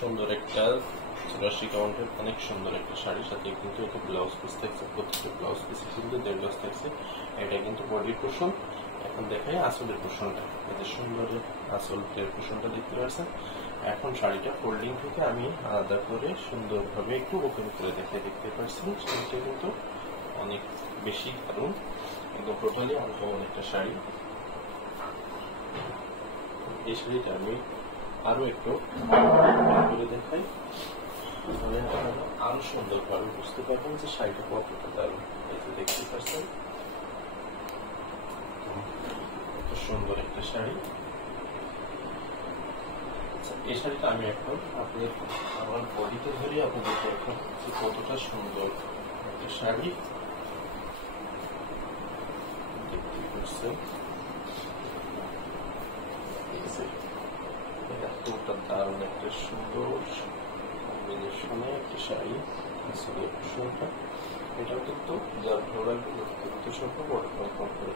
সুন্দর একটা 84 কাউন্টের অনেক সুন্দর একটা শাড়ি, সাথে কিন্তু এটা ব্লাউজ পিস থাকছে, প্রত্যেকটা ব্লাউজ পিসে কিন্তু 1.5 গজ থাকছে। এটা কিন্তু বডির পোর্শন। এখন দেখাই আসলের পোর্শনটা, এত সুন্দর আসলের পোর্শনটা দেখতে পাচ্ছেন। এখন শাড়িটা ফোল্ডিং থেকে আমি আলাদা করে সুন্দরভাবে একটু ওপেন করে দেখতে পাচ্ছেন। শাড়িটা কিন্তু অনেক বেশি দারুণ, একদম টোটালি অনকমন একটা শাড়ি। এই শাড়িটা আমি আরো একটু করে দেখাই, তাহলে আপনারা আরো সুন্দরভাবে বুঝতে পারবেন যে শাড়িটা কতটা দারুণ। এই যে দেখতে পাচ্ছেন, কত সুন্দর একটা শাড়ি। এই শাড়িটা আমি এখন আমার বডিতে ধরে আপনাদের দেখাবো যে কতটা সুন্দর একটা শাড়ি। দেখতে পাচ্ছেন এতটা দারুণ একটা সুন্দর কম্বিনেশনে একটা শাড়ি। আসলে পোর্শনটা এটাও কিন্তু যার ভালো লাগবে দ্রুত সম্ভব অর্ডার কনফার্ম করে